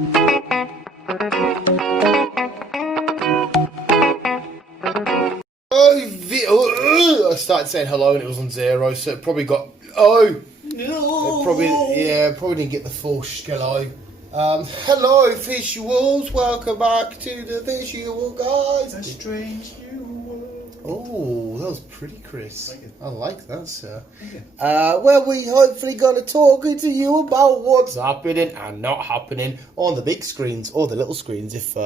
I started saying hello and it was on 0, so it probably got no. Probably didn't get the full hello. Hello, visuals. Welcome back to the visual, guys. A strange new world. Oh, that was pretty, Chris. Thank you. I like that, sir. Thank you. Well, we hopefully gonna talk to you about what's happening and not happening on the big screens or the little screens if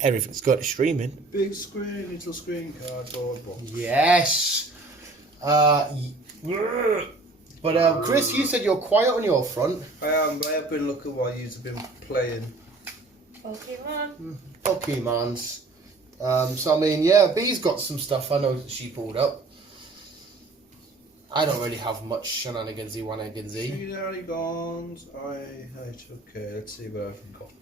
everything's got to streaming. Big screen, little screen, cardboard box. Yes. But Chris, you said you're quiet on your front. I am, but I have been looking while you've been playing. Pokemons. So I mean, yeah, B's got some stuff I know that she pulled up. I don't really have much shenanigans-y, Shenanigans. Okay, let's see what I've got.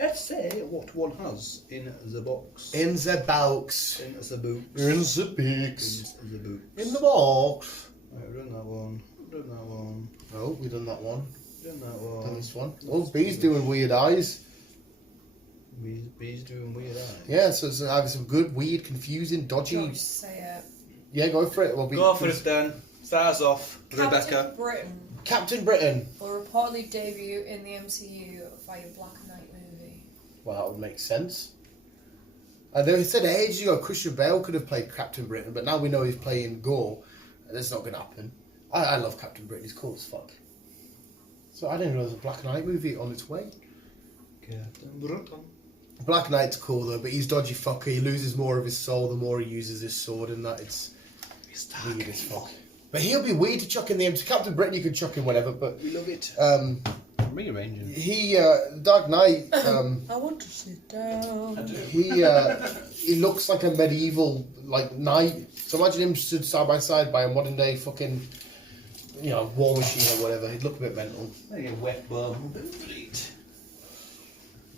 Let's say what one has in the box. In the box. In the books. In the box. In the books. In the box. Right, we've done that one. Done that one. Oh, we done that one. Done that one. Done this one. Oh, B's doing weird eyes. B's doing weird eyes. Yeah, so it's having some good, weird, confusing, dodgy. Don't say it. Yeah, go for it. Well, Go for it then. Start us off. Rebecca. Captain Britain Captain Britain. will reportedly debut in the MCU via Black Knight movie. Well, that would make sense. They said ages ago Christian Bale could have played Captain Britain, but now we know he's playing Gore. That's not going to happen. I love Captain Britain. He's cool as fuck. So I didn't know there was a Black Knight movie on its way. Captain Britain. Black Knight's cool though, but he's dodgy fucker. He loses more of his soul the more he uses his sword, and that it's weird as fuck. But he'll be weird to chuck in the MC. Captain Britain you could chuck in whatever, but We love it. Rearranging. he Dark Knight. I want to sit down. He looks like a medieval knight. So imagine him stood side by side by a modern day fucking war machine or whatever. He'd look a bit mental. Like a wet bum. Great.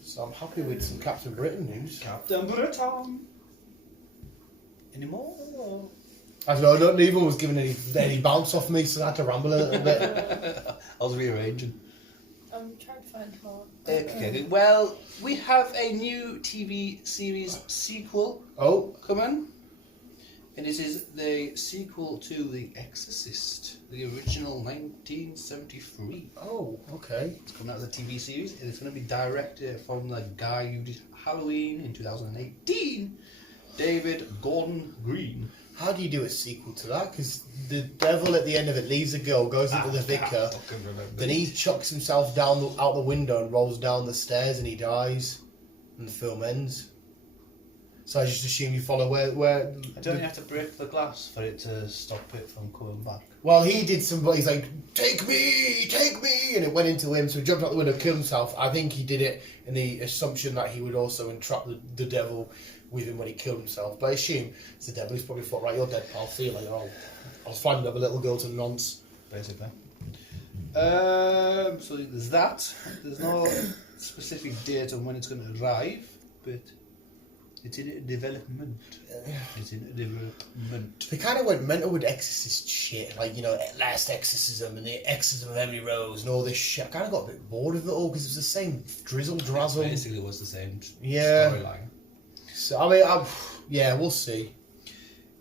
So I'm happy with some Captain Britain news. Captain Britain. Any more? I don't know. Not even was giving any bounce off me, so I had to ramble a little bit. I was rearranging. I'm trying to find more. Okay. Well, we have a new TV series sequel Oh, coming. And this is the sequel to The Exorcist, the original 1973. oh, okay. It's coming out as a TV series, and it's going to be directed from the guy who did Halloween in 2018, David Gordon Green. How do you do a sequel to that? Because the devil at the end of it leaves a girl, goes into the vicar, then he chucks himself out the window and rolls down the stairs and he dies, and the film ends. So I just assume you follow where I don't have to break the glass for it to stop it from coming back. Well, he did he's like, take me, and it went into him, so he jumped out the window, killed himself. I think he did it in the assumption that he would also entrap the devil with him when he killed himself. But I assume it's the devil. He's probably thought, right, you're dead, pal. See you later. I'll find another little girl to nonce. Basically. So there's that. There's no specific date on when it's going to arrive, but it's in development. They kind of went mental with Exorcist shit, Last Exorcism and the Exorcism of Emily Rose and all this shit. I kind of got a bit bored of it all because it was the same drizzle drazzle. It basically was the same storyline. So I mean, we'll see.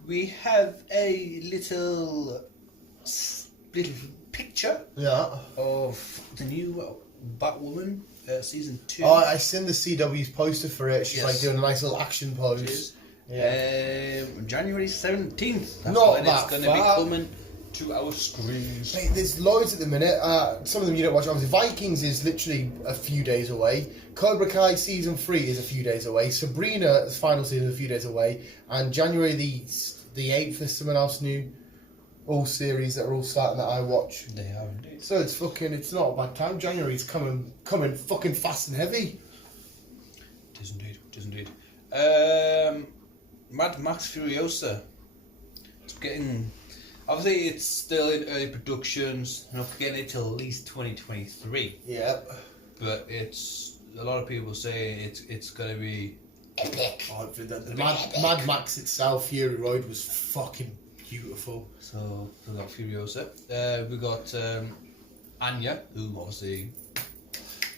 We have a little picture of the new Batwoman season 2. Oh, I seen the CW's poster for it. She's doing a nice little action pose. January 17th. That's Not when that it's going to be coming to our screens. Mate, there's loads at the minute. Some of them you don't watch. Obviously, Vikings is literally a few days away. Cobra Kai season 3 is a few days away. Sabrina's final season is a few days away. And January the 8th is someone else new. All series that are all starting that I watch. They are indeed. So it's not a bad time. January's coming fucking fast and heavy. It is indeed. Mad Max Furiosa. It's getting... Obviously, it's still in early productions. Not getting it till at least 2023. Yep. But it's... A lot of people say it's going to be... epic. Oh, the Mad Max itself, Fury Road, was fucking beautiful. So we got Furiosa. We got Anya, who obviously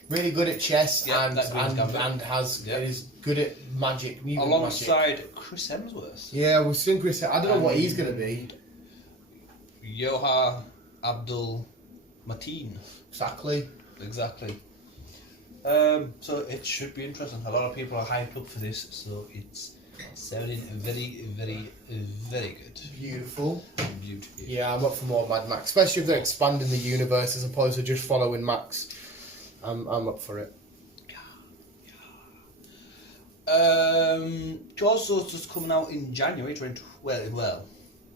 Really good at chess Yeah, and that Queen's Gambit. is good at magic. Magic. Alongside Chris Hemsworth. Yeah, we've seen Chris. I don't know what he's going to be. Yoha Abdul Mateen. Exactly. So it should be interesting. A lot of people are hyped up for this, so it's sounding very, very, very good. Beautiful. Beautiful. Yeah, I'm up for more Mad Max, especially if they're expanding the universe as opposed to just following Max. I'm up for it. Jaws is coming out in January. Well,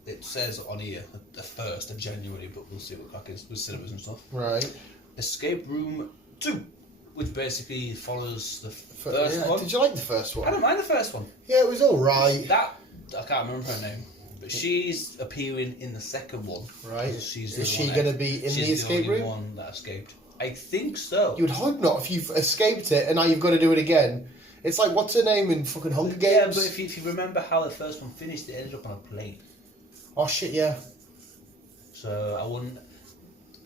it says on here the 1st of January, but we'll see what crack is with cinemas and stuff. Right. Escape Room 2, which basically follows the first one. Did you like the first one? I don't mind the first one. Yeah, it was alright. That I can't remember her name, but she's appearing in the second one. Right. Is she going to be in the escape room? She's the only one that escaped. I think so. You would hope not if you've escaped it and now you've got to do it again. It's like, what's her name in fucking Hunger Games? Yeah, but if you remember how the first one finished, it ended up on a plane. Oh shit, yeah. So I wouldn't.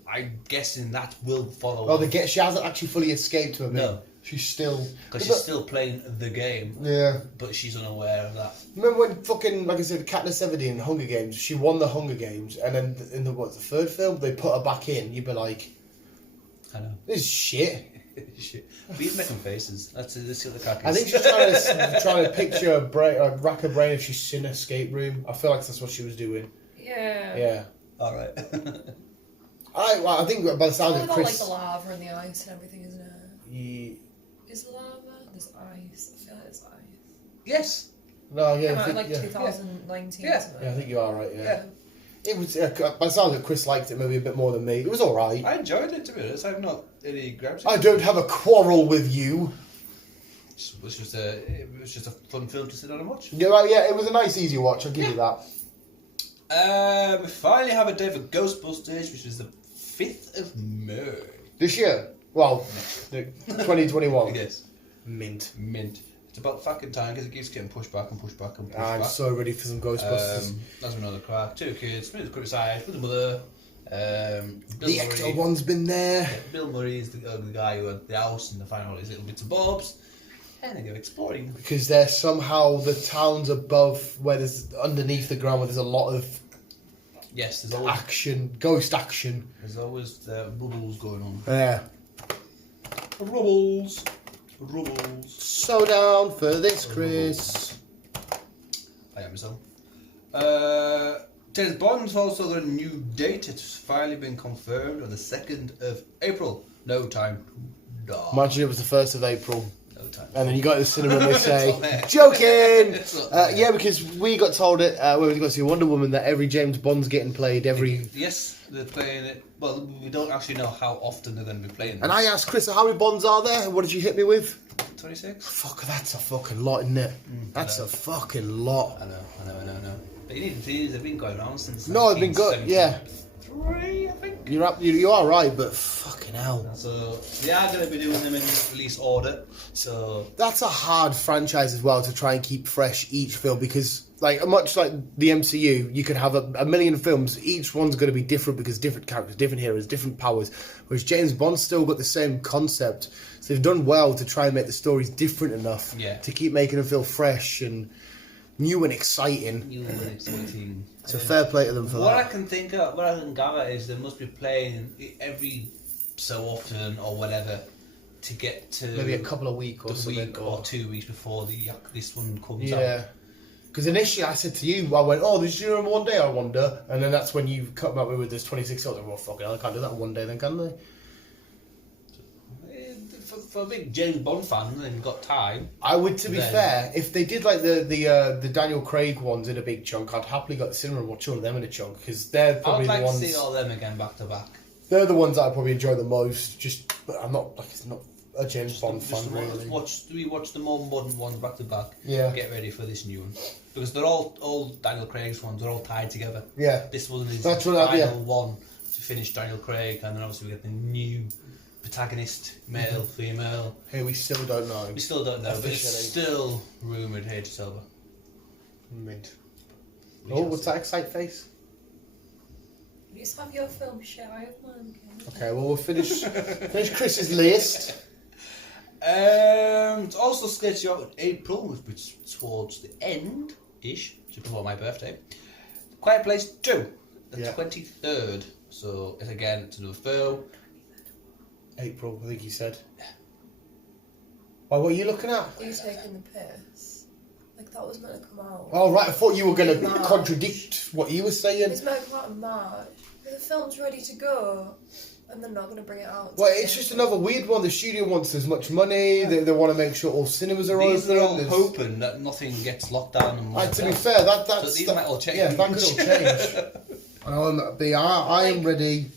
I'm guessing that will follow. Oh, she hasn't actually fully escaped from it. No. She's still... Because she's still playing the game. Yeah. But she's unaware of that. Remember when fucking, like I said, Katniss Everdeen in Hunger Games, she won the Hunger Games, and then in the third film, they put her back in. You'd be like... I know. This is shit. Shit. But he's making faces. That's the crack is. I think she's trying to picture rack her brain if she's in an escape room. I feel like that's what she was doing. Yeah. Yeah. Alright. I think by the sound It's of all Chris... like the lava and the ice and everything, isn't it? Yeah. Is it lava? There's ice. I feel like there's ice. Yes. No, yeah. Came I out in think, like 2019 Yeah. or something. yeah, I think you are right, yeah. Yeah. It was, by the sound of Chris liked it maybe a bit more than me. It was alright. I enjoyed it, to be honest. I've not really grabbed it. I don't have a quarrel with you. It was just a fun film to sit down and watch. Yeah, right, yeah, it was a nice, easy watch. I'll give you that. We finally have a day for Ghostbusters, which is the 5th of May. This year? Well, 2021. Yes. Mint. It's about fucking time because it keeps getting pushed back and pushed back and pushed I'm back. so ready for some Ghostbusters. As we know, the crack. 2 kids, moved to the countryside with the mother. Bill The Murray. Ecto one's been there. Bill Murray is the guy who had the house and they find all these little bits and bobs. And they go exploring. Because they're somehow the towns above where there's underneath the ground where there's a lot of Yes, there's always ghost action. There's always rubbles going on. Yeah. Rubbles. So down for this, Chris. I am myself. James Bond's also got a new date. It's finally been confirmed on the 2nd of April. No time to die. Imagine it was the 1st of April. No time. And then you go to the cinema and they say, It's not there. joking! It's not there. Yeah, because we got told it when we got to see Wonder Woman that every James Bond's getting played every... Yes, they're playing it. Well, we don't actually know how often they're going to be playing it. And I asked Chris, how many Bonds are there? What did you hit me with? 26? Fuck, that's a fucking lot, isn't it? That's a fucking lot. I know. But you need to see, they've been going on since. No, it's been good, yeah. 3, I think. You are right, but fucking hell. So they are going to be doing them in release order. So That's a hard franchise as well to try and keep fresh each film because, like, much like the MCU, you could have a million films. Each one's going to be different because different characters, different heroes, different powers. Whereas James Bond's still got the same concept. So they've done well to try and make the stories different enough to keep making them feel fresh and new and exciting. So fair play to them for what that. I can think of, what I can gather is they must be playing every so often or whatever to get to Maybe a couple of weeks or the something. week or 2 weeks before this one comes Yeah. out. Because initially I said to you, I went, oh, there's you know one day, I wonder. And then that's when you cut me with this 26 hours. Well, fucking hell, I can't do that one day then, can they? For a big James Bond fan and got time. I would, to be Then- fair, if they did like the Daniel Craig ones in a big chunk, I'd happily go to the cinema and watch all of them in a chunk because they're I probably would like the ones. to see all them again back to back. They're the ones that I probably enjoy the most. Just, but I'm not like it's not a James Bond fan really. We watch the more modern ones back to back. Yeah. Get ready for this new one because they're all Daniel Craig's ones. They're all tied together. Yeah. This one is That's the what I- final one to finish Daniel Craig, and then obviously we get the new protagonist, male, female. Hey, we still don't know. We still don't know, but it's Officially. still rumoured Idris Elba. Mint. We Oh, shall what's see. that excite face? You just have your film shit, I have mine. Okay, well we'll finish Chris's list. And also scheduled out in April, which is towards the end-ish, just before my birthday. Quiet Place 2, the 23rd. So, it's another film. April, I think he said. Well, what are you looking at? Are you taking the piss? Like, that was meant to come out. Oh, right, I thought you were going to March. contradict what he was saying. It's meant to come out in March. The film's ready to go, and they're not going to bring it out. Well, it's just another weird one. The studio wants as much money. They want to make sure all cinemas are These open. are all hoping that nothing gets locked down and And to be fair, that's... So these might all change. Yeah, that could all change. I am ready.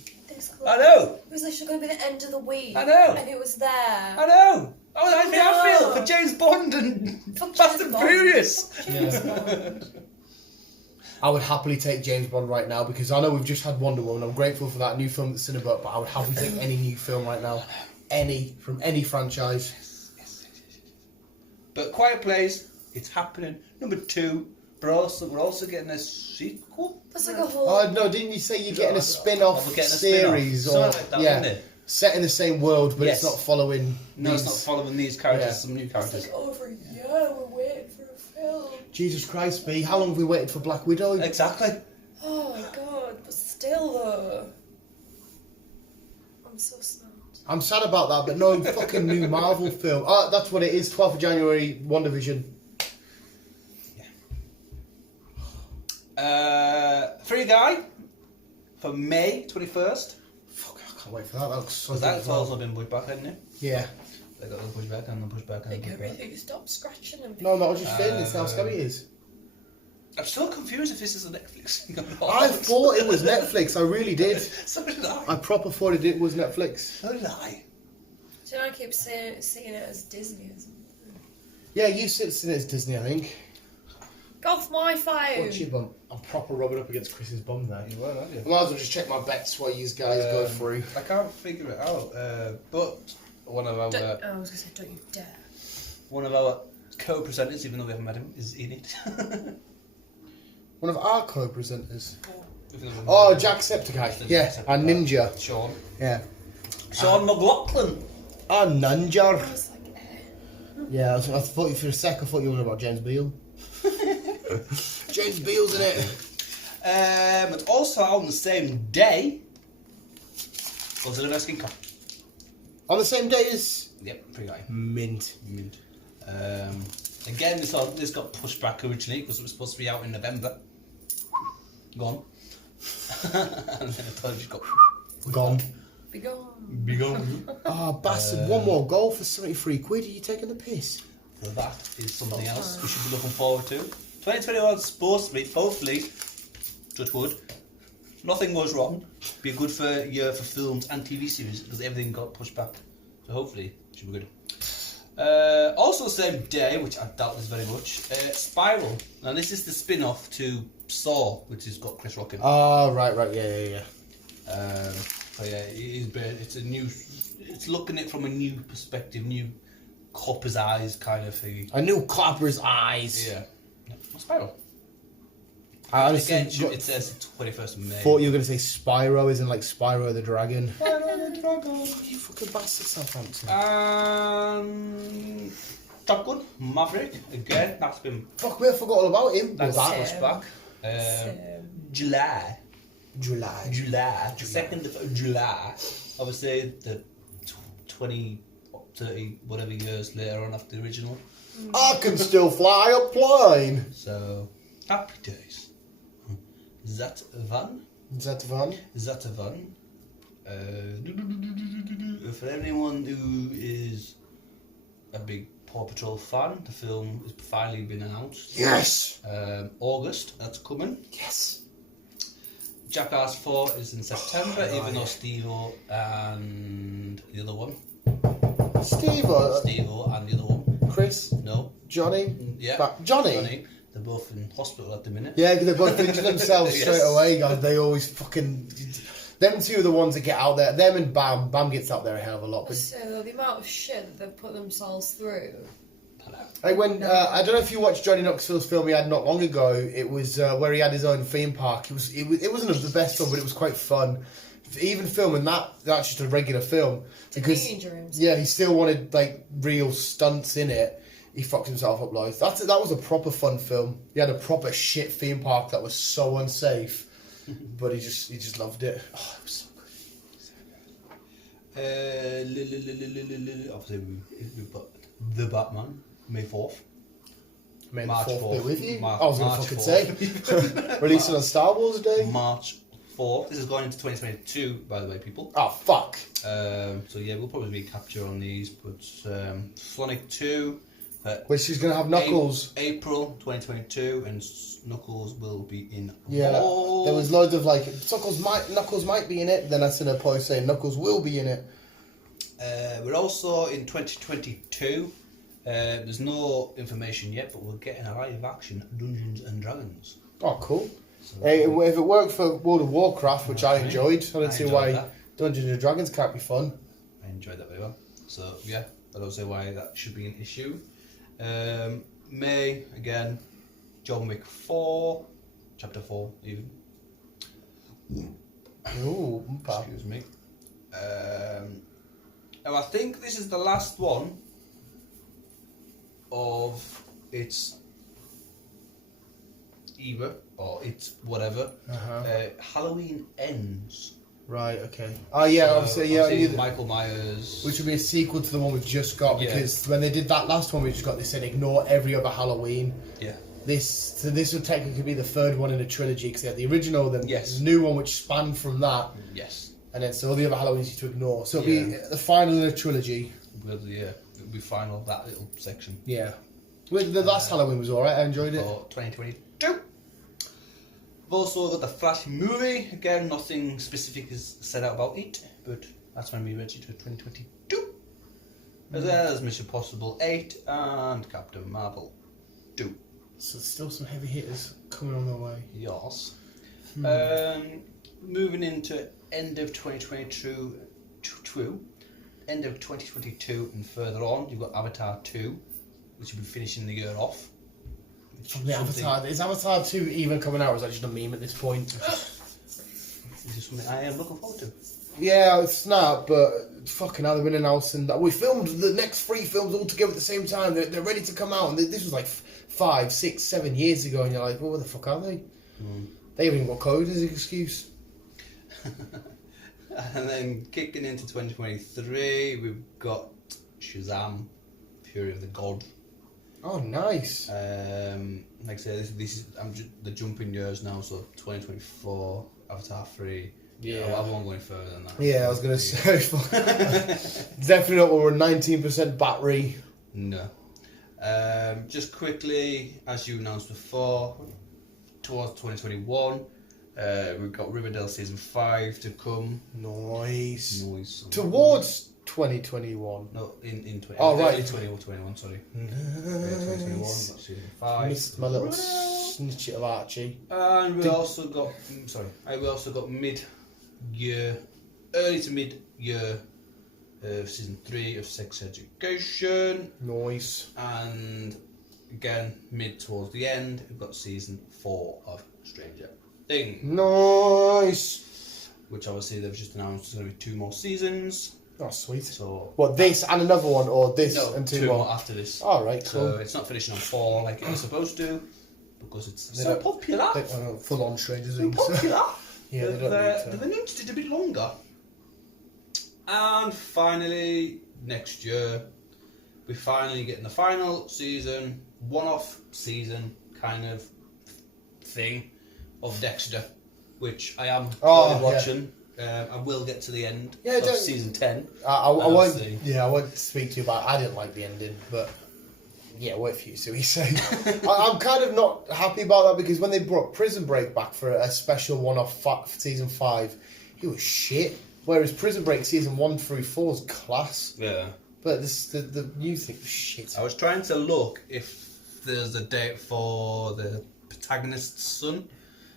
I know. It was literally going to be the end of the week. I know. And it was there. I know. Oh, I feel for James Bond and Fast and Furious. James Bond. I would happily take James Bond right now because I know we've just had Wonder Woman. I'm grateful for that new film at the cinema, but I would happily take any new film right now. From any franchise. Yes. But Quiet Place, it's happening. Number 2. We're also getting a sequel. That's like a whole... Oh, no, didn't you say you're getting a spin-off We're getting a series? spin-off. Or, Something like that, yeah, isn't it? set in the same world, but Yes. it's not following No, these... it's not following these characters, Yeah. some new It's characters. like over a year we're waiting for a film. Jesus Christ, B, how long have we waited for Black Widow? Exactly. Oh my god, but still though. I'm so sad. I'm sad about that, but no fucking new Marvel film. Oh, that's what it is, 12th of January, WandaVision. Free Guy for May 21st. Fuck, I can't wait for that. That looks so So good. that's as well. also been pushed back, hasn't it? Yeah. They got them pushed back and then pushed back and then Like pushed back. everything stopped scratching and No, not just feeling it's how scary it is. I'm still confused if this is a Netflix thing or not. I thought it was Netflix, I really did. So did I. I proper thought it was Netflix. So did I. Do you know I keep seeing it as Disney or something? Yeah, you sit in it as Disney, I think. Get off my phone! What's your bum? I'm proper rubbing up against Chris's bum now. You were, aren't you? I might as well just check my bets while you guys go through. I can't figure it out, but one of our I was going to say, don't you dare. co-presenters, even though we haven't met him, is in it. One of our co-presenters. Even though we haven't Oh, met him. Jacksepticeye. Yeah, and Ninja. Sean. Yeah. Sean McLaughlin. Oh, Ninja. I was like, Yeah, I thought for a sec, I thought you were about James Beale. James Beale's in it. But also on the same day, Godzilla vs King Kong. On the same day as... Yep, Free Guy. Mint. Mint. Again, this got pushed back originally because it was supposed to be out in November. Gone. And then I told you got Gone. be gone. be gone. Oh, bastard. One more goal for 73 quid. Are you taking the piss? So that is something else we should be looking forward to. 2021 is supposed to be, hopefully, touch wood, nothing goes wrong, be a good year for films and TV series because everything got pushed back. So hopefully, it should be good. Also same day, which I doubt this very much, Spiral. Now this is the spin-off to Saw, which has got Chris Rock in it. Oh, right, yeah. So yeah, it is bad. It's looking at it from a new perspective, new copper's eyes kind of thing. A new copper's eyes. Yeah. Spiral. I honestly Again, it says 21st of May. thought you were going to say Spyro, as in like Spyro the Dragon. Spyro the Dragon. You fucking bastard, Southampton. Top Gun, Maverick. Again, that's been Fuck, we forgot all about him. that's Was that pushed back. July. July. 2nd of July. Obviously, the 20, 30, whatever years later on after the original. I can still fly a plane. So, happy days. That van. Is that fun? For anyone who is a big Paw Patrol fan, the film has finally been announced. Yes. August, that's coming. Yes. Jackass 4 is in September, even though Steve-O and the other one. Steve-O. Steve-O and the other one. Chris. No. Johnny. Yeah. Johnny. They're both in hospital at the minute. Yeah, they both injure themselves Yes. straight away, guys. They always fucking... Them two are the ones that get out there. Them and Bam. Bam gets out there a hell of a lot. But So the amount of shit that they've put themselves through. like when I don't know if you watched Johnny Knoxville's film he had not long ago. It was where he had his own theme park. It wasn't the best film, but it was quite fun. even filming that's just a regular film. Because Danger himself. yeah, he still wanted like real stunts in it. He fucked himself up loads. That was a proper fun film. He had a proper shit theme park that was so unsafe, but he just loved it. Oh, it was so good. Obviously, we've got The Batman, May 4th. May the March 4th be 4th. with you. March I was going to fucking say. Releasing on Star Wars Day. March 4th. This is going into 2022, by the way, people. Oh, fuck. So yeah, we'll probably recapture on these, but Sonic 2. Which is going to have Knuckles. April 2022, and Knuckles will be in. Yeah, there was loads of like Knuckles might be in it. Then I seen a post saying Knuckles will be in it. We're also in 2022. There's no information yet, but we're getting a live action Dungeons and Dragons. Oh, cool. So If it worked for World of Warcraft, which I enjoyed, I don't see enjoyed why that. Dungeons and Dragons can't be fun. I enjoyed that very well. So yeah, I don't see why that should be an issue. May again, John Wick 4, Chapter 4 even. Ooh, Excuse me. Now I think this is the last one of its era or its whatever. Halloween Ends. Right. Okay. Oh yeah. So, Obviously, yeah. I obviously knew that- Michael Myers. Which would be a sequel to the one we just got, Yeah. because when they did that last one we just got, they said ignore every other Halloween. Yeah. This would technically be the third one in the trilogy, because they had the original, then Yes. the new one which spanned from that, Yes. and then so all the other Halloweens you to ignore. So it'll be Yeah. the final in the trilogy. Yeah. It'll be final of that little section. Yeah. Well, the last Halloween was alright. I enjoyed it. For 2022. We've also got the Flash movie. Again, nothing specific is said out about it, but that's when we reach to 2022. As well as Mission Impossible 8 and Captain Marvel 2. So there's still some heavy hitters coming on the way. Yes. Moving into end of 2022, end of 2022 and further on, you've got Avatar 2, which will be finishing the year off. The Avatar. Is Avatar 2 even coming out, or is that just a meme at this point? This is something I am looking forward to. Yeah, it's not, but fucking hell, they've been announcing that we filmed the next 3 films all together at the same time. They're ready to come out, and this was like 5, 6, 7 years ago, and you're like, well, where the fuck are they? They haven't even got code as an excuse. And then kicking into 2023, we've got Shazam, Fury of the God. Oh, nice. Like I say, this is the jumping years now, so 2024, Avatar 3. Yeah. I won't go any further than that. Yeah, I was going to say. Definitely not when we're 19% battery. No. Just quickly, as you announced before, towards 2021, we've got Riverdale Season 5 to come. Nice. Noise. Towards 2021. No, in 20. Oh, right. 2021, sorry. 2021, got Season 5. Missed my little snitch of Archie. And we also got, mid-year, early to mid-year Season 3 of Sex Education. Nice. And again, mid towards the end, we've got Season 4 of Stranger Things. Nice. Which obviously they've just announced there's going to be 2 more seasons. Oh, sweet. So What, this and another one, or this no, and 2 2 more more? after this. Alright, So cool. it's not finishing on 4 like it was supposed to, because it's They so don't- popular. Full on Stranger So Things. popular. Yeah, they don't need to. They need to do it a bit longer. And finally, next year, we're finally getting the final season, one-off season kind of thing of Dexter, which I am currently watching. I will get to the end Yeah, of don't- season 10. I I'll won't. see. Yeah, I won't speak to you about. I didn't like the ending, but yeah, wait for you. So he say, I'm kind of not happy about that, because when they brought Prison Break back for a special one-off season 5, it was shit. Whereas Prison Break season 1 through 4 is class, Yeah. but the new thing was shit. I was trying to look if there's a date for the protagonist's son.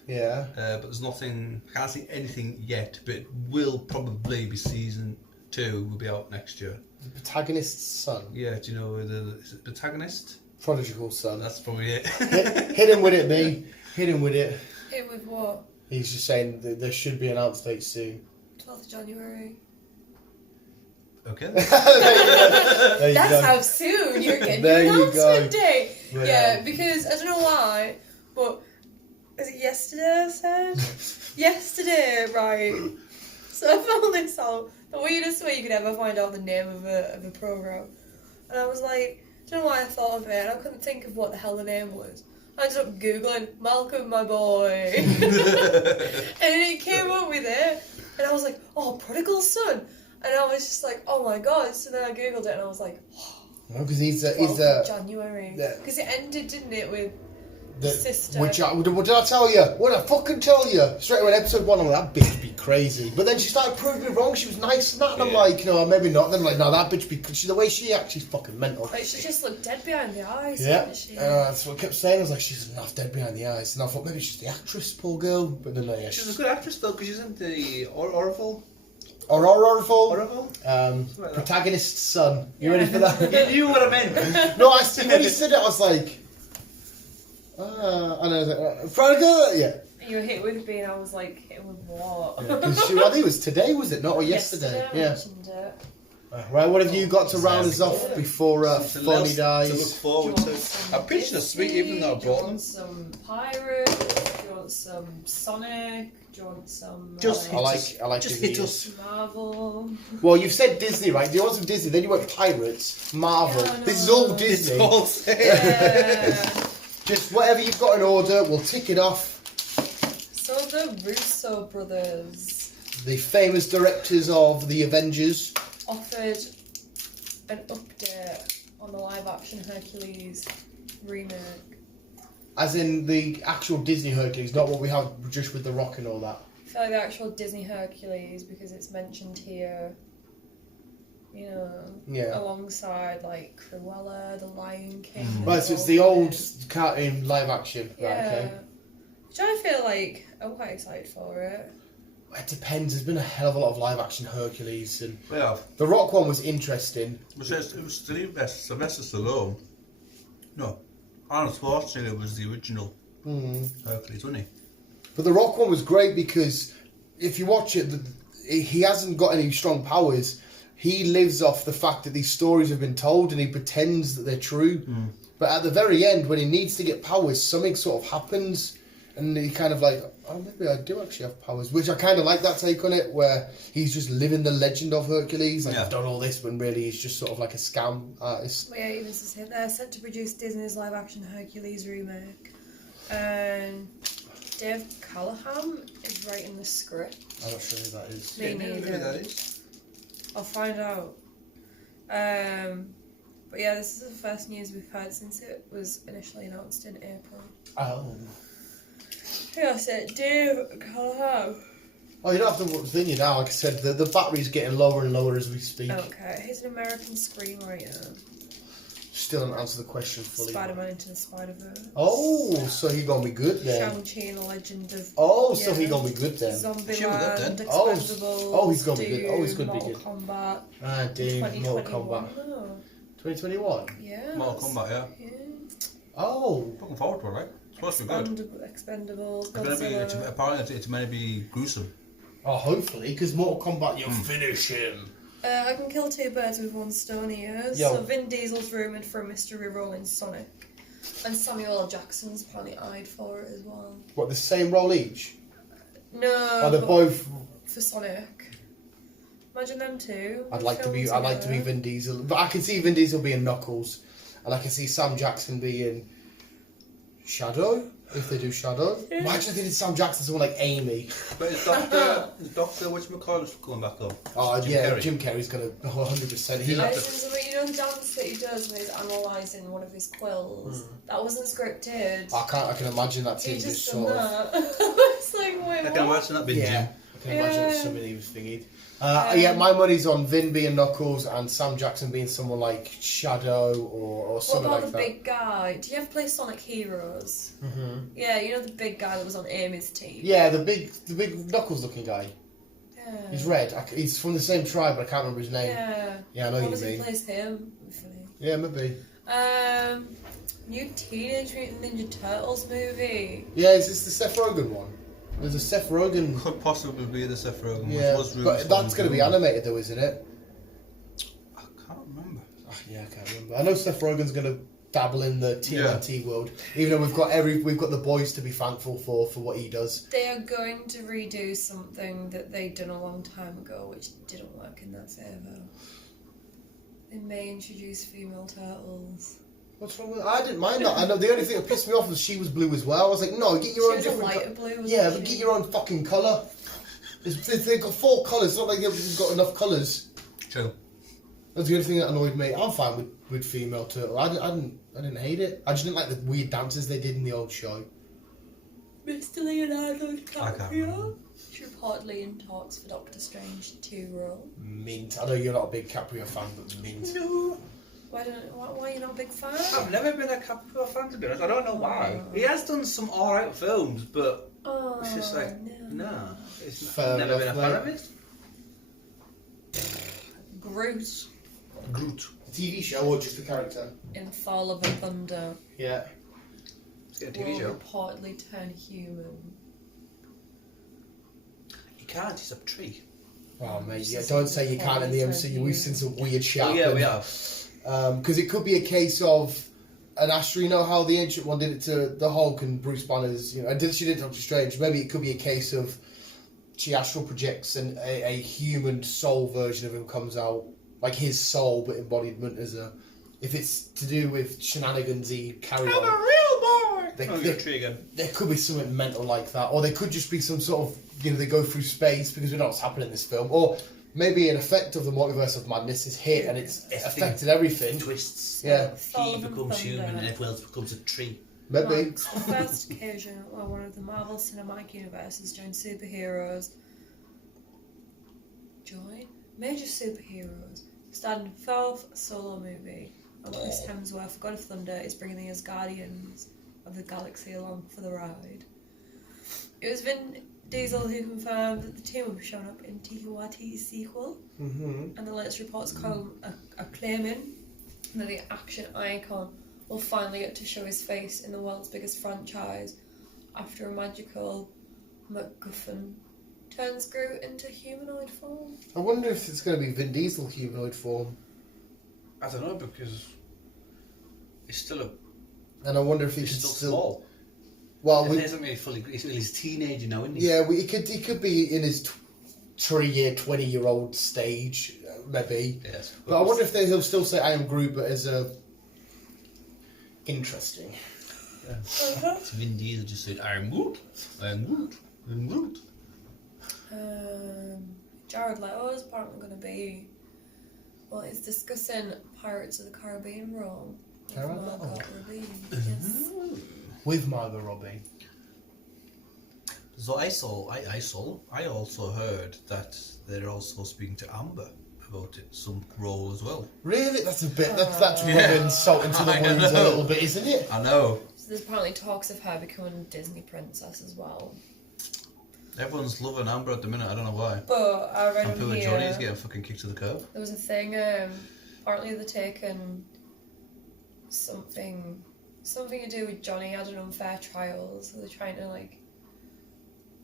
Yeah. But there's nothing, I can't see anything yet, but it will probably be season 2, will be out next year. The protagonist's son. Yeah, do you know is it protagonist? Prodigal son. That's probably it. Hit him with it, B. Hit him with it. It with what? He's just saying that there should be an announced date soon. 12th of January. Okay. There you That's go. how soon you're getting There your you announcement go. day. Yeah. Yeah, because I don't know why, but is it yesterday I said? Yesterday, right. So I found this out. The weirdest way you could ever find out the name of a program. And I was like, I don't know why I thought of it, and I couldn't think of what the hell the name was. I ended up Googling Malcolm, my boy. And it came up with it. And I was like, oh, Prodigal Son. And I was just like, oh my god. So then I Googled it and I was like, No, because he's 12th a of January. Because it ended, didn't it, with sister. What did I tell you? What did I fucking tell you? Straight away in episode 1, I'm like, that bitch be crazy. But then she started proving me wrong. She was nice and that. And I'm like, no, maybe not. Then I'm like, no, that bitch be... the way she acts, she's fucking mental. Like, she just looked dead behind the eyes, Yeah. didn't she? That's what I kept saying. I was like, she's enough dead behind the eyes. And I thought, maybe she's the actress, poor girl. But then, yeah, She's a good actress though, because she's in the Orville. Orville. Like Protagonist's son. You ready for that? You knew what I meant. No, I see. When he said it, I was like... and I was like, Prodigal? Yeah. You were hit with being, I was like, hit with what? Yeah, 'cause I think it was today, was it? Not or yesterday? I Yeah. mentioned it. Right, what have you got to round us off before Something Funny else dies? to look forward Do you to. want some I'm pitching a sweet Disney? even though I Do you brought want them. some Pirates? Do you want some Sonic? Do you want some Just I like Just Disney. hit us. Marvel? Well, you've said Disney, right? Do you want some Disney? Then you went Pirates, Marvel. Yeah, I This is know. all It's Disney. all said. Yeah. Just whatever you've got in order, we'll tick it off. So the Russo brothers The famous directors of the Avengers. offered an update on the live-action Hercules remake. As in the actual Disney Hercules, not what we have just with The Rock and all that. I feel like the actual Disney Hercules, because it's mentioned here, you know, Yeah. alongside like Cruella, The Lion King. Right, so it's the old cartoon live action. Yeah. Right, okay. Which I feel like I'm quite excited for it. It depends. There's been a hell of a lot of live action Hercules, and Yeah. the Rock one was interesting. It was Sylvester Stallone. No, Arnold Schwarzenegger was the original Hercules, wasn't he? But the Rock one was great because if you watch it, he hasn't got any strong powers. He lives off the fact that these stories have been told, and he pretends that they're true. But at the very end, when he needs to get powers, something sort of happens, and he kind of like, oh, maybe I do actually have powers. Which I kind of like that take on it, where he's just living the legend of Hercules. Like, I've done all this, when really he's just sort of like a scam artist. Well, yeah, even says here they're set to produce Disney's live-action Hercules remake, and Dave Callahan is writing the script. I'm not sure who that is. Me Maybe neither. that is. I'll find out. But yeah, this is the first news we've had since it was initially announced in April. Oh. Yes, it Dave Callahan. Oh, you don't have to thing you now. Like I said, the battery's getting lower and lower as we speak. Okay, he's an American screenwriter. Still don't answer the question fully. Spider-Man Into the Spider-Verse. Oh, so he gonna be good then. Shang-Chi and the Legend of... Oh, so he Yeah. gonna be good then. Zombieland, then. Oh, Expendables, he's gonna be good. Oh, he's gonna be Mortal good. Kombat, Ah, Dave, Mortal 2021. Kombat. Oh, 2021? yeah. Mortal Kombat, yeah. Yeah. Oh. Looking forward to it, right? It's supposed to be good. Expendables, It's apparently it's meant to be gruesome. Oh, hopefully, because Mortal Kombat, you'll finish him. I can kill two birds with one stone here. Yo. So Vin Diesel's rumoured for a mystery role in Sonic. And Samuel L. Jackson's apparently eyed for it as well. What, the same role each? No. Oh, they're but both... for Sonic. Imagine them two. I'd like to be together. Vin Diesel. But I can see Vin Diesel being Knuckles. And I can see Sam Jackson being... Shadow? If they do Shadow. Yeah. Imagine if they did Sam Jackson, someone like Amy. But is Doctor whatchamacallit's coming back up? Oh, Jim yeah, Carrey. Jim Carrey's going to 100%. He'll have to- You know the dance that he does when he's analysing one of his quills? That wasn't scripted. I can imagine that He team just just done sort of... that. It's like, wait, I what? can imagine that being Yeah, Jim. I can imagine it's Yeah. something he was thinking. Yeah, my money's on Vin being Knuckles and Sam Jackson being someone like Shadow or What something about like the that. big guy? Do you ever play Sonic Heroes? Mm-hmm. Yeah, you know the big guy that was on Amy's team? Yeah, the big Knuckles looking guy. Yeah. He's red. He's from the same tribe, but I can't remember his name. Yeah. I know What you was he mean. plays him? Funny. Yeah, maybe. New Teenage Mutant Ninja Turtles movie. Yeah, is this the Seth Rogen one? There's a Seth Rogen. Could possibly be the Seth Rogen. Yeah, which was but that's going to be animated though, isn't it? I can't remember. Oh, yeah, I can't remember. I know Seth Rogen's going to dabble in the TMNT world, even though we've got the boys to be thankful for what he does. They are going to redo something that they'd done a long time ago, which didn't work in that favour. They may introduce female turtles. What's wrong with? I didn't mind that. I know the only thing that pissed me off was she was blue as well. I was like, no, get your own different. Lighter blue. Yeah, but get your own fucking colour. They've got 4 colours. It's not like they've got enough colours. True. That's the only thing that annoyed me. I'm fine with female turtle. I didn't hate it. I just didn't like the weird dances they did in the old show. Mr. Leonardo I can't remember. DiCaprio. She's reportedly in talks for Doctor Strange 2 role. Mint. I know you're not a big Caprio fan, but mint. No. Why are you not a big fan? I've never been a Caprio fan, to be honest. I don't know why. He has done some alright films, but it's just like, no. Fair I've never been a enough, fan mate. of his. Groot Groot. A TV show or just a character? in Fall of the Thunder Yeah. It's a TV will show. reportedly turn human. He can't, he's a tree. Oh mate, yeah. Don't say you can't in the MCU. We've seen some weird shit. Oh, yeah, we have. Because it could be a case of an Astra, you know how the Ancient One did it to the Hulk and Bruce Banner's, you know, she did Doctor Strange. Maybe it could be a case of she astral projects and a human soul version of him comes out, like his soul but embodiment as a. If it's to do with shenanigans-y carry on. I'm a real boy! They, Tree again. there could be something mental like that, or there could just be some sort of, you know, they go through space because we know what's happening in this film, or maybe an effect of the multiverse of madness is hit and it's affected everything. Twists. Yeah, Fall He of the becomes Thunder human and everyone else becomes a tree. maybe. marks the first occasion where one of the Marvel Cinematic Universes joined superheroes. Major superheroes. Starred in a 12th solo movie. And Chris Hemsworth, God of Thunder, is bringing the Asgardians of the Galaxy along for the ride. It was Vin Diesel who confirmed that the team will be showing up in Taika Waititi's sequel, and the latest reports are claiming that the action icon will finally get to show his face in the world's biggest franchise after a magical MacGuffin turns Groot into humanoid form. I wonder if it's going to be Vin Diesel humanoid form. I don't know, because he's still And I wonder if he he's could still still. small. Well, And he isn't really fully. He's a teenager now, isn't he? yeah, he could be in his 20-year-old stage, maybe. Yes. But I wonder if he'll still say I am Groot, but as a interesting. It's Vin Diesel just said, I'm Groot. I'm Groot. I'm Groot. Jared Leto is apparently going to be. Well, it's discussing Pirates of the Caribbean role. with Jared Margot Leto? Robbie. Yes. With Margot Robbie. So I also heard that they're also speaking to Amber about it, some role as well. Really? That's rubbing salt into the I wounds a know. little bit, isn't it? I know. So there's apparently talks of her becoming a Disney princess as well. Everyone's loving Amber at the minute, I don't know why. But I read And on poor here, Johnny's getting fucking kicked to the curb. there was a thing, apparently they're taking something to do with Johnny had an unfair trial, so they're trying to like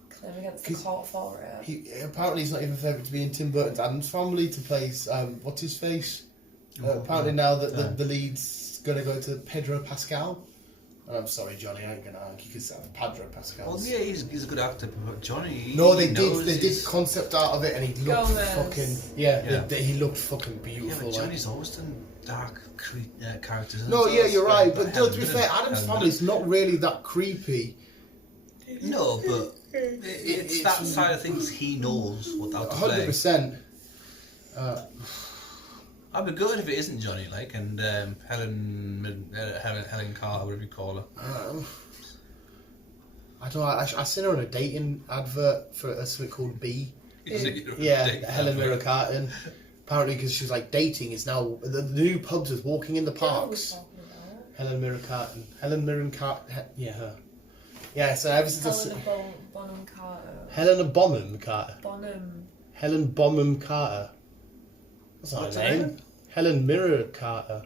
claim against the court for it. Apparently he's not even favourite to be in Tim Burton's Addams Family to play, what's his face? Apparently now that the lead's going to go to Pedro Pascal. And I'm sorry, Johnny, I ain't going to argue because Pedro Pascal. Well, yeah, he's a good actor, but Johnny. No, they knows did his- concept art of it, and he looked Gomez. fucking Yeah. He looked fucking Yeah, beautiful. but like. Johnny's always done dark characters. isn't No, he? yeah, So you're it's right. like But Helen to be Mirren. fair, Adam's Helen Family's not really that creepy. Mirren. No, but it's that side of things he knows what how to play. 100%. I'd be good if it isn't Johnny, like, and Helen Carter, whatever you call her. I don't know. I seen her on a dating advert for something called B. Yeah, Helen Mirren Carter. Apparently, because she was like, dating is now the new pubs is walking in the parks. Helen Mirren Carter. Helen Mirren Carter. Yeah, her. Yeah, so ever since Bonham Carter. Helena Bonham Carter. Bonham. Helen Bonham Carter. What's What's her her name? name? Helen Mirren Carter.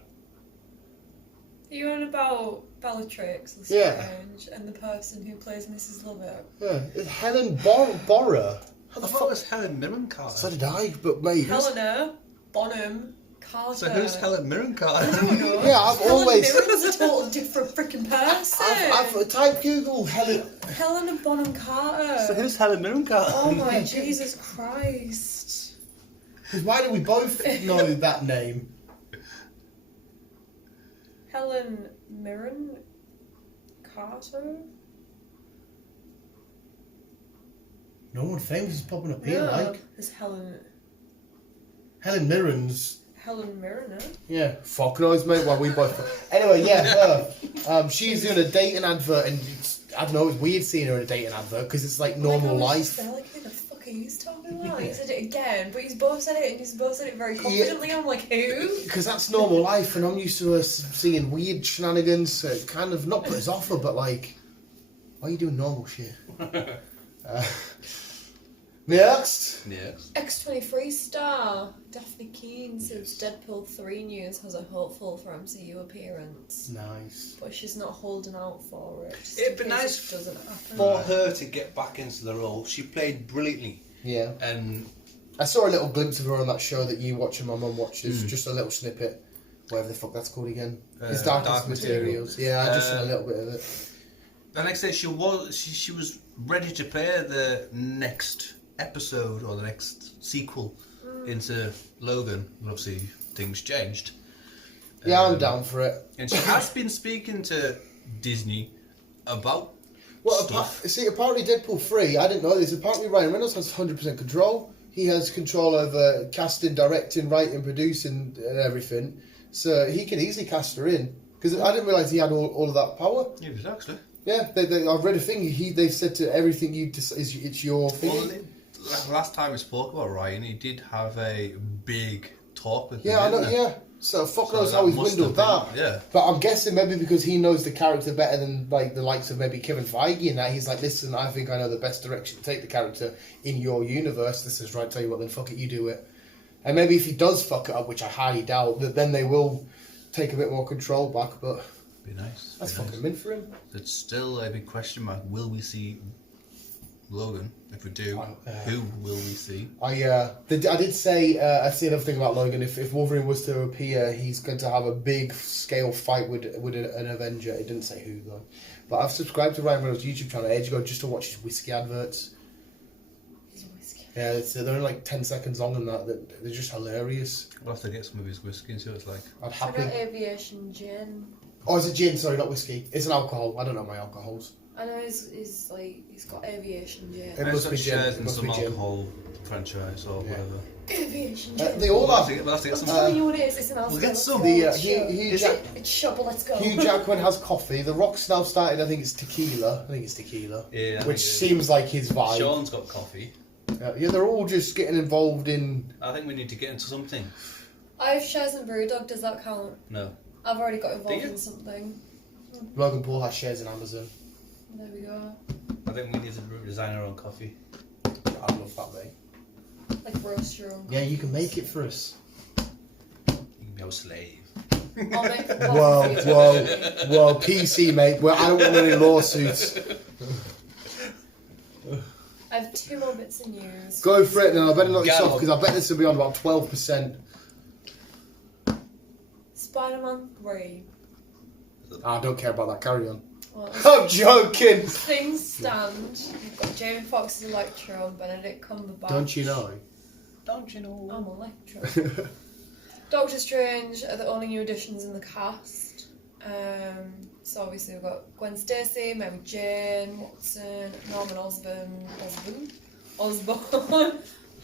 You on about Bellatrix Lestrange and the person who plays Mrs. Lovett? Yeah, it's Helen Borra. I thought it was Helen Mirren Carter. So did I, but mate. Helena Bonham Carter. So who's Helen Mirren Carter? I don't know. Yeah, I've Helen always. Mirren's a total different freaking person. I've typed Google Helena Bonham Carter. So who's Helen Mirren Carter? Oh my Jesus Christ. Because why do we both know that name? Helen Mirren Carter? No one famous is popping up here, No, like. it's Helen Mirren's. Mirren, eh? Yeah, fuck knows, mate. Why we both. Anyway, yeah, her. She's doing a dating advert, and I don't know, it's weird seeing her in a dating advert because it's like normal life. Like, who the fuck are you talking about? He said it again, but he's both said it, and he's both said it very confidently. I'm like, who? Because that's normal life, and I'm used to her seeing weird shenanigans, so it kind of not put us off her, but like, why are you doing normal shit? Next. Yes. X23 star Daphne Keane says Deadpool 3 news has a hopeful for MCU appearance. Nice. But she's not holding out for it. just It'd in be case nice it doesn't happen. for her to get back into the role. She played brilliantly. Yeah. And I saw a little glimpse of her on that show that you watch and my mum watches, just a little snippet. Whatever the fuck that's called again. It's Darkest Materials. Yeah, I just saw a little bit of it. and like I said, she was ready to play the next episode or the next sequel into Logan. Obviously, things changed. Yeah, I'm down for it. And she has been speaking to Disney about stuff. Apparently Deadpool 3, I didn't know this, apparently Ryan Reynolds has 100% control. He has control over casting, directing, writing, producing and everything. So he could easily cast her in. Because I didn't realise he had all of that power. Yeah, it was actually. Yeah, I've read a thing, they said to everything it's your thing. Well, last time we spoke about Ryan, he did have a big talk with Yeah, him, I know, didn't he? yeah. So fuck So knows that how he's must windled have been- that. yeah. But I'm guessing maybe because he knows the character better than like the likes of maybe Kevin Feige and that he's like, listen, I think I know the best direction to take the character in your universe. This is right, tell you what, then fuck it, you do it. And maybe if he does fuck it up, which I highly doubt, that then they will take a bit more control back, but Be nice. that's be fucking nice. mint for him. It's still a big question mark. Will we see Logan? If we do, who will we see? I did say, I see another thing about Logan, if Wolverine was to appear, he's going to have a big scale fight with an Avenger. It didn't say who though. But I've subscribed to Ryan Reynolds' YouTube channel ages ago just to watch his whiskey adverts. He's a whiskey. Yeah, they're only like 10 seconds long and that they're just hilarious. We'll have to get some of his whiskey and see what it's like. I'd So not happily... aviation gin. Oh, it's a gin, sorry, not whiskey. It's an alcohol. I don't know my alcohols. I know he's got aviation gin. It must be gin. shares It in must some be gin. alcohol franchise or Yeah. whatever. Aviation gin. They all We'll have have... to get I'm some. telling you what it is. It's an alcohol. get some. It's shop. Let's go. Hugh Jackman has coffee. The Rock's now started, I think it's tequila. Yeah, I which think it is. seems like his vibe. Sean's got coffee. Yeah, they're all just getting involved in... I think we need to get into something. I have shares in Brewdog. Does that count? No. I've already got involved Do you? in something. Logan Paul has shares in Amazon. There we go. I think we need to design our own coffee. I love that, mate. Like roast your own. Yeah, you can make it for us. You can be our slave. I'll make the coffee Whoa, for you. whoa, PC, mate. Well, I don't want any lawsuits. I have 2 more bits of news. Go for it, then. I better knock this Go off on. because I bet this will be on about 12%. Spider-Man 3. I don't care about that. Carry on. Well, I'm joking. things stand. You've got Jamie Foxx as Electro and Benedict Cumberbatch. Don't you know? Don't you know? I'm Electro. Doctor Strange are the only new additions in the cast. So obviously we've got Gwen Stacy, Mary Jane, Watson, Norman Osborn,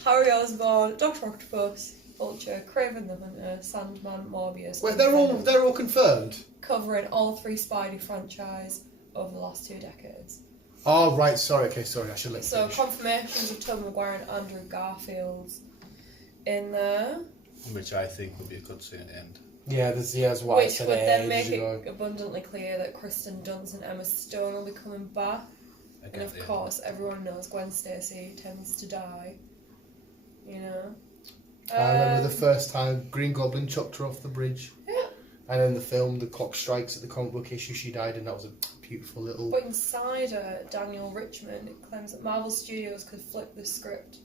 Harry Osborn, Dr. Octopus, Vulture, Craven the Hunter, Sandman, Morbius. Wait, and they're Venom, all confirmed. covering all 3 Spidey franchise over the last 2 decades. Oh right, sorry. Okay, sorry. I should let you So finish. confirmations of Tobey Maguire and Andrew Garfield in there. Which I think would be a good scene at the end. Yeah, that's why I Which said would it then ages make ago. it abundantly clear that Kristen Dunst and Emma Stone will be coming back. And of course, everyone knows Gwen Stacy tends to die. You know? I remember the first time Green Goblin chucked her off the bridge. Yeah. And in the film, the clock strikes at the comic book issue she died, and that was a beautiful little. But Insider, Daniel Richmond claims that Marvel Studios could flip the script,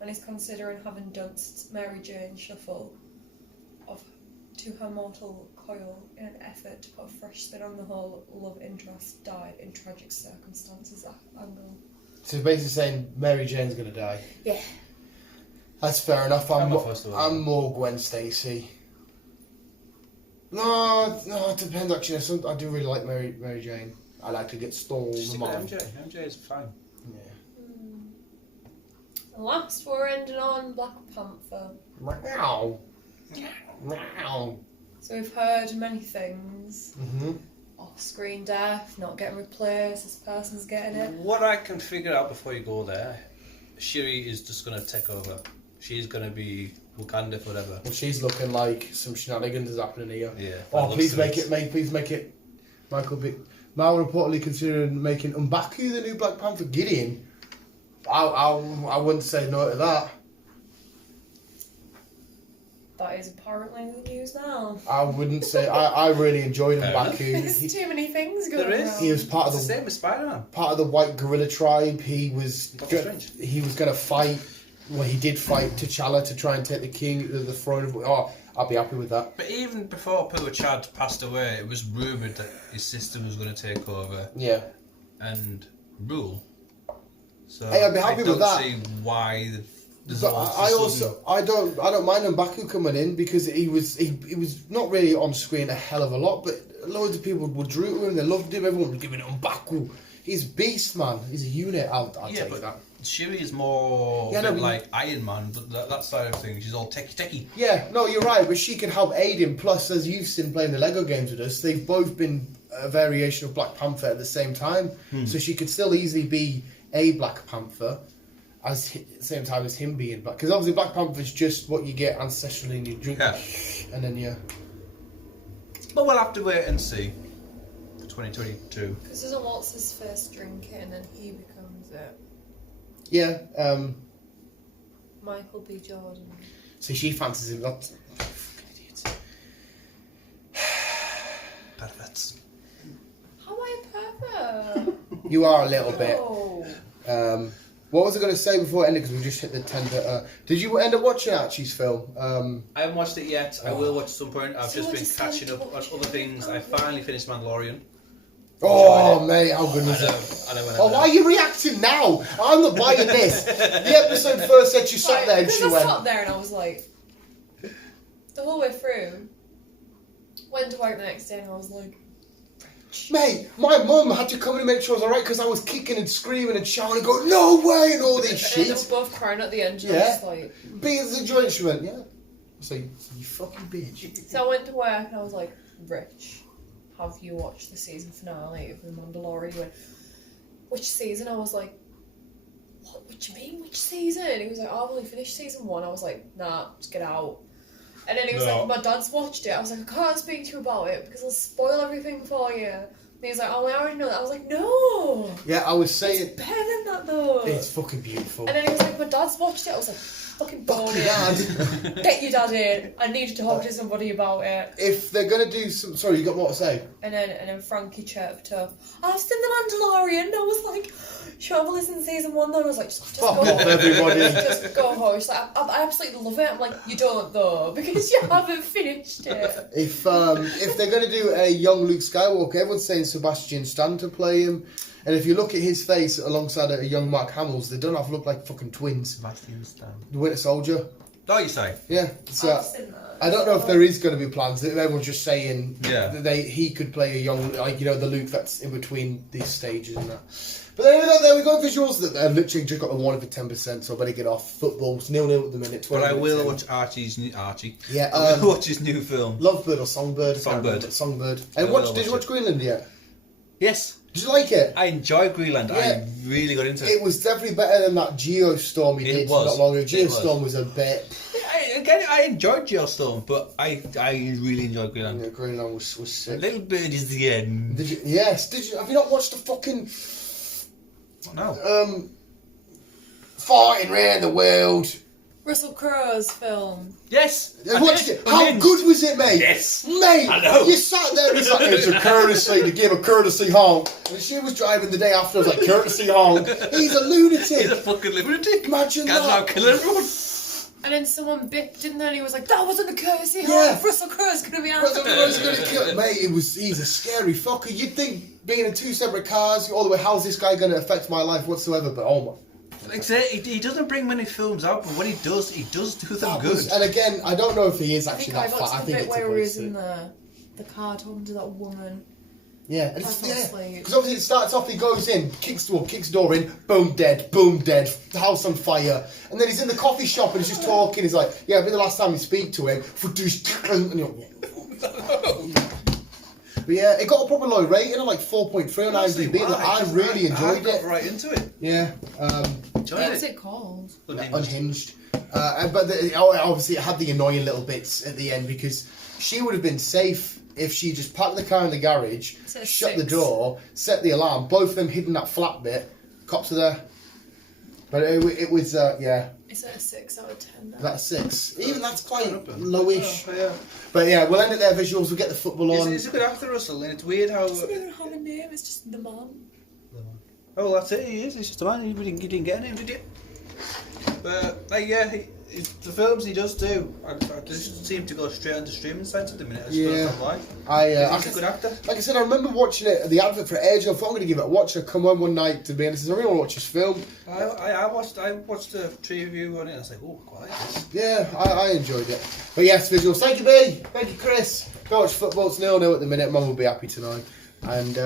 and is considering having Dunst's Mary Jane shuffle to her mortal coil in an effort to put a fresh spin on the whole love interest died in tragic circumstances angle. So basically saying Mary Jane's gonna die. Yeah. That's fair enough. I'm more more Gwen Stacy. No, it depends actually. I do really like Mary Jane. I like to get Storm. MJ is fine. Yeah. And last, we're ending on Black Panther. Meow. Meow. So we've heard many things. Mm-hmm. Off-screen death, not getting replaced, this person's getting it. What I can figure out before you go there, Shuri is just going to take over. She's going to be Wakanda forever. Well, she's looking like some shenanigans is happening here. Yeah. Oh, please make it. Michael B. Mal reportedly considering making M'Baku the new Black Panther. Gideon. I wouldn't say no to that. That is apparently the news now. I wouldn't say. I really enjoyed M'Baku. There's too many things going on. There is. He was part of It's the the same as Spider-Man. part of the white gorilla tribe. He was Doctor Strange. he was going to fight. Well, he did fight T'Challa to try and take the throne of. Oh, I'll be happy with that. But even before Pua Chad passed away, it was rumoured that his sister was going to take over Yeah. and rule. So Hey, I'd be happy with that. I don't see why there's But all I this also I don't mind M'Baku coming in because he was not really on screen a hell of a lot, but loads of people would root him. They loved him. Everyone was giving him M'Baku. He's beast, man. He's a unit. I'll tell you that. Shuri is more Yeah, no, but- like Iron Man, but that side of things, she's all techie. Yeah, no, you're right, but she can help aid him. Plus, as you've seen playing the Lego games with us, they've both been a variation of Black Panther at the same time. So she could still easily be a Black Panther at the same time as him being Black. Because obviously Black Panther's just what you get ancestrally in your drink. Yeah. And then, yeah. But we'll have to wait and see. 2022. Because doesn't Waltz's first drink it and then he becomes it. Yeah, Michael B. Jordan. so she fancies him. That's fucking idiots. Perfect. How am I a pervert? You are a little bit. Oh. What was I going to say before it ended? Because we just hit the 10. Did you end up watching Archie's film? I haven't watched it yet. I will watch at some point. I've just been catching up on other things. I finally finished Mandalorian. Oh, mate, how good was it? I know when Oh, why are you reacting now? I'm not buying this. The episode first said she sat there and she I went. sat there and I was like, the whole way through, went to work the next day and I was like, Mate, my mum had to come in and make sure I was alright because I was kicking and screaming and shouting and going, no way, and all this and they were shit. both crying at the end. And Yeah. I was just like, Being as a joint, she went, yeah. So you fucking bitch. so I went to work and I was like, Rich, have you watched the season finale of The Mandalorian? He went, which season? I was like, what do you mean, which season? He was like, oh, I've only finished season 1. I was like, nah, just get out. And then he was like, my dad's watched it. I was like, I can't speak to you about it because I'll spoil everything for you. And he was like, oh, I already know that. I was like, no. Yeah, I was saying. Better than that though. It's fucking beautiful. And then he was like, my dad's watched it. I was like, fucking Fuck bone your it. dad. Get your dad in. I need to talk to somebody about it. If they're going to do some. Sorry, you got more to say? And then Frankie chirped up, I've seen The Mandalorian. I was like, should I have listened to season 1 though? And I was like, just Fuck go. off, everybody. Just go home. She's like, I absolutely love it. I'm like, you don't though, because you haven't finished it. If they're going to do a young Luke Skywalker, everyone's saying Sebastian Stan to play him. And if you look at his face alongside a young Mark Hamill's, they don't have to look like fucking twins. Sebastian Stan. The Winter Soldier. Oh, you say? Yeah. So I've seen that. I don't know if there is going to be plans. Everyone's just saying Yeah. that he could play a young, like, the Luke that's in between these stages and that. But there we go. Visuals that I've literally just got the one for 10%, so I better get off. Football's 0-0 at the minute. But I will minutes watch Archie's new Yeah, I will watch his new film. Lovebird or Songbird? I can't Songbird. remember. Songbird. I And will did you watch watch Greenland yet? Yes, Did you like it? I enjoyed Greenland. Yeah. I really got into It it. was definitely better than that Geostorm he It did was. not long ago. It was. Geostorm was a bit. I enjoyed Geostorm, but I really enjoyed Greenland. Yeah, Greenland was A sick. little bit is the end. Did you? Yes. Did you? Have you not watched the fucking No. fighting around the world? Russell Crowe's film. Yes! I watched it. How good was it, mate? Yes! Mate! I know. You sat there and it's like, it's a courtesy, to give a courtesy honk. And she was driving the day after, I was like, courtesy honk. He's a lunatic. He's a fucking lunatic. Imagine Guy's that. out killing everyone. And then someone bipped, didn't they? And he was like, that wasn't a courtesy Yeah. honk. Russell Crowe's going to be out. Russell Crowe's gonna kill mate, he's a scary fucker. You'd think being in two separate cars, all the way, how's this guy going to affect my life whatsoever? But oh my. Like I say, he doesn't bring many films out, but when he does do them good. And again, I don't know if he is I actually think I that got fat. I to the think bit it's a where he was voice. in the car talking to that woman. Yeah, and I it's, fell asleep. because obviously it starts off, he goes in, kicks the door in, boom, dead, the house on fire, and then he's in the coffee shop and he's just talking, he's like, yeah, but the last time you speak to him, and you're but yeah, it got a proper low rating, like 4.3 on IMDb, I really enjoyed I got it. right into it. Yeah, What was it called? Unhinged. But obviously it had the annoying little bits at the end because she would have been safe if she just parked the car in the garage, shut the door, set the alarm, both of them hid in that flat bit, cops are there. But it was, yeah. Is that a 6 out of 10 now? That's 6. Even that's quite lowish. Oh, yeah. But yeah, we'll end it there, visuals, we'll get the football on. He's a good actor, Russell, and it's weird how... He doesn't even have a name, it's just the man. Oh, that's it, he is. He's just a man. You didn't get a name, did you? But, like, yeah, the films he does do, I just seem to go straight onto streaming sites at the minute. I just don't know why. He's a good actor. Like I said, I remember watching it, the advert for ages. I thought I'm going to give it a watch. I come home one night to be honest, I really want to watch this film. I watched a tree review on it. I was like, oh, quite. Yeah, I enjoyed it. But yes, visuals. Thank you, B. Thank you, Chris. Go watch football. It's 0-0 at the minute. Mum will be happy tonight. And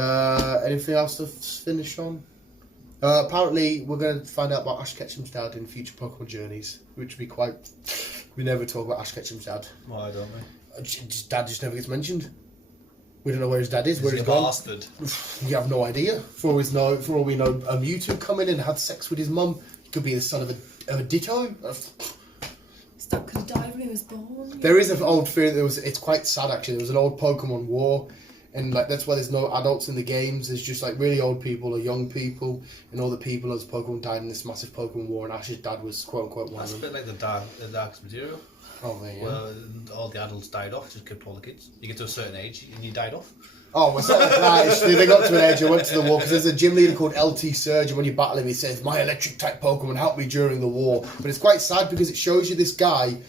anything else to finish on? Apparently, we're going to find out about Ash Ketchum's dad in future Pokemon journeys, which would be quite... We never talk about Ash Ketchum's dad. Why don't we? His dad just never gets mentioned. We don't know where his dad is, where He's he's a gone. bastard. You have no idea. For all we know, a Mewtwo come in and had sex with his mum. He could be the son of a Ditto. His dad could have died when he was born. There is an old theory. It's quite sad actually. There was an old Pokemon war, and like that's why there's no adults in the games. There's just like really old people or young people, and all the people as Pokemon died in this massive Pokemon war. And Ash's dad was quote unquote one That's a of them. bit like the Darkest Material. Oh man, yeah. Well, all the adults died off, just kept all the kids. You get to a certain age and you died off. Oh, well, they got to an age. I went to the war because there's a gym leader called LT Surge, and when you battle him, he says, "My electric type Pokemon helped me during the war." But it's quite sad because it shows you this guy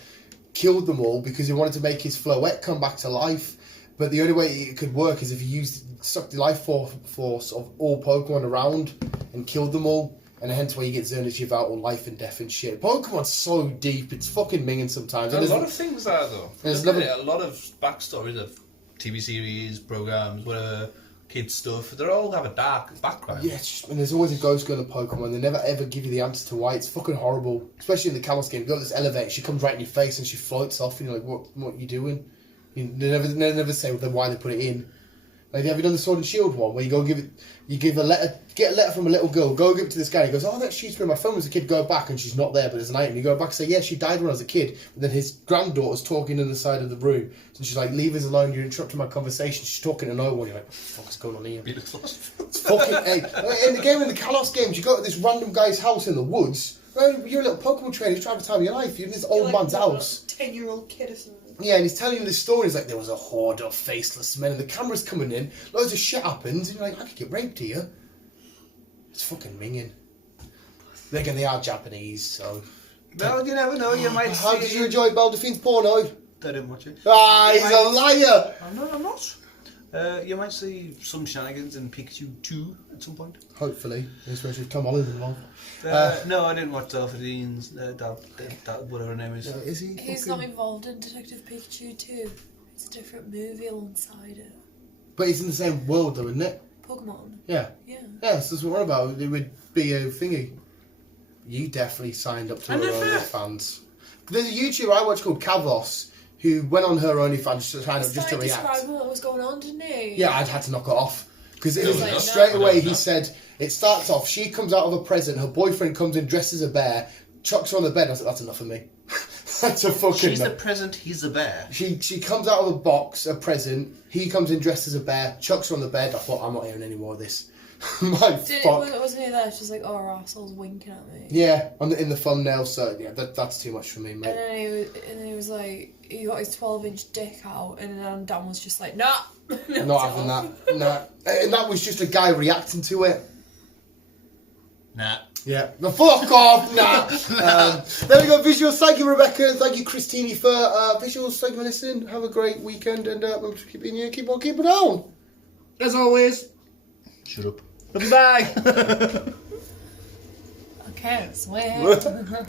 killed them all because he wanted to make his Floette come back to life. But the only way it could work is if he sucked the life force of all Pokemon around and killed them all. And hence why you get Xerneas out or life and death and shit. Pokemon's so deep, it's fucking minging sometimes. There's a lot of things there though. There's A lot of backstories of TV series, programs, whatever, kids stuff. They all have a dark background. Yeah, and there's always a ghost girl in Pokemon. They never ever give you the answer to why. It's fucking horrible. Especially in the Kalos game. You've got this elevator, she comes right in your face and she floats off and you're like, what are you doing? They never say why they put it in. Like, have you done the Sword and Shield one where you go get a letter from a little girl, go give it to this guy, and he goes, oh, that she's from my phone as a kid, go back, and she's not there, but there's an item. You go back and say, yeah, she died when I was a kid. And then his granddaughter's talking in the side of the room. So she's like, leave us alone, you're interrupting my conversation. She's talking to no one. You're like, what the fuck is going on here? It's fucking, hey, in the Kalos games, you go to this random guy's house in the woods. Well, you're a little Pokemon trainer, he's trying to time of your life. You're in this old man's house. 10-year-old kid or something. Yeah, and he's telling you this story. He's like, there was a horde of faceless men, and the camera's coming in, loads of shit happens, and you're like, I could get raped here. It's fucking minging. Then again, they are Japanese, so... Well, you never know, you might see... How did you enjoy Baldafine's porno? I didn't watch it. Ah, he's a liar! I'm not. You might see some shenanigans in Pikachu 2 at some point. Hopefully, especially if Tom Holland's involved. No, I didn't watch Delphine's, whatever her name is. Is he? He's not involved in Detective Pikachu 2. It's a different movie alongside it. But he's in the same world though, isn't it? Pokemon. Yeah. Yeah. Yeah, so that's what we're on about. It would be a thingy. You definitely signed up to her OnlyFans. There's a YouTuber I watch called Kavlos who went on her OnlyFans trying just to react. Describing what was going on, didn't he? Yeah, I'd had to knock it off. Because Like, straight away he said, it starts off, she comes out of a present, her boyfriend comes in dressed as a bear, chucks her on the bed, I was like, that's enough for me. That's a fucking... She's the present, he's the bear. She comes out of a box, a present, he comes in dressed as a bear, chucks her on the bed, I thought, I'm not hearing any more of this. My fuck. Wasn't he there? It's just like, oh, our asshole's winking at me. Yeah, in the thumbnail. So yeah, that's too much for me, mate. And then he was like, he got his 12-inch dick out, and then Dan was just like, nah. Not having that. Nah. And that was just a guy reacting to it. Nah. Yeah. The fuck off, nah. There we go, visuals. Thank you, Rebecca, and thank you, Christine, for visuals. Thank you for listening. Have a great weekend, and keep it on. As always. Shut up. Bye. I can't swear.